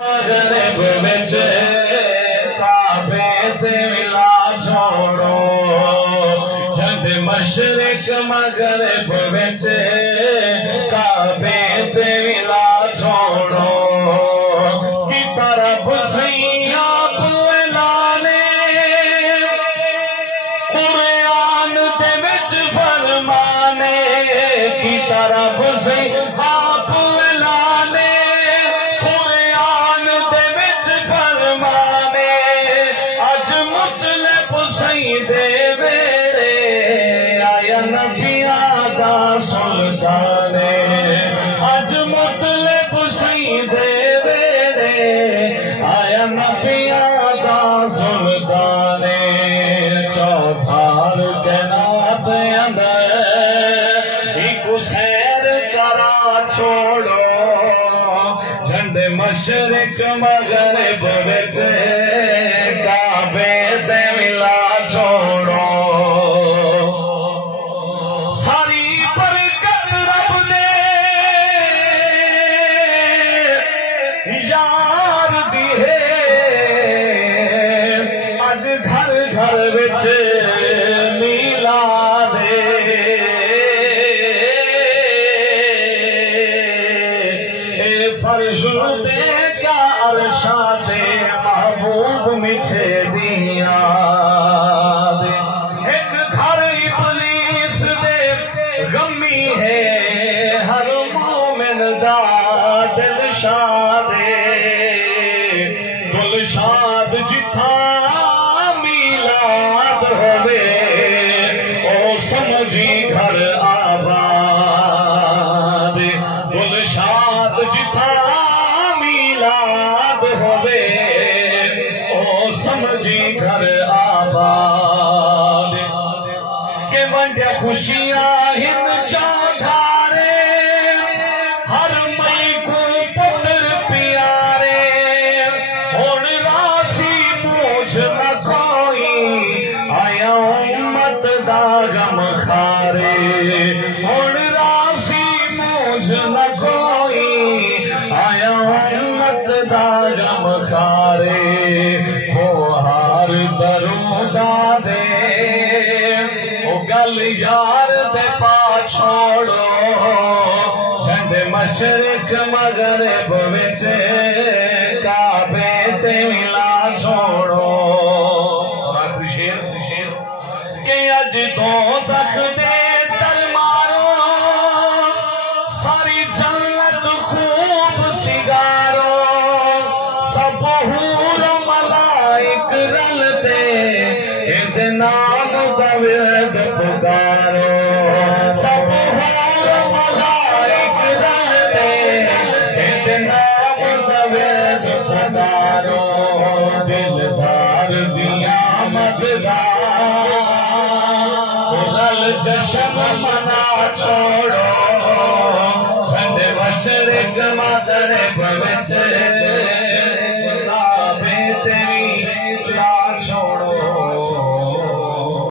मगरिब विच काबे ते मिला छोड़ो, जब मशरिक मगरिब विच काबे ते मिला छोड़ो, की तरफ सैया पुलाने कुरान दे विच फरमाने, की तरफ सैया सुल्ताने अज मुतलब सीधे वेरे आया नबिया दा सुल्ताने, चौथार के नात अंदर एक सैर करा छोड़ो, झंडे मशरिक मगरिब विच काबे ते मिला छोड़ो, यार दी है अज घर घर विच मिला दे, ए फर्ज ते क्या अरशा ते महबूब मिठे दिया दे, एक घर इब्लीस दे गमी है हर मोमिन दा दिल शादे, गुलशाद जिथा मिलाद होवे ओ समझी घर आबाद, गुलशाद जिथा मिलाद होवे ओ समझी घर आबाद, के वंडे खुशियां हिंद चौधारे हर मई को पुत्र प्यारे, हुण राशि पूछ न कोई आया उम्मत दा गम खारे, हुण राशि पूछ न कोई आया उम्मत दा गम खारे, वो हार दरूदा दे ओ गल यार दे पा छोड़ो, मशरिक मगरिब विच काबे ते मिला छोड़ो, और आखिरी शेर के अज दोज़ख दे तर मारो, सारी जन्नत खूब सिगारो, सब हूर मलाइक रलते इहदे नाम दा विरद पुकारो, सब हूर मलाइक पुकारो, दिलदार दिया मददार जश्न मना छोड़ो, झंडे मशरिक मगरिब विच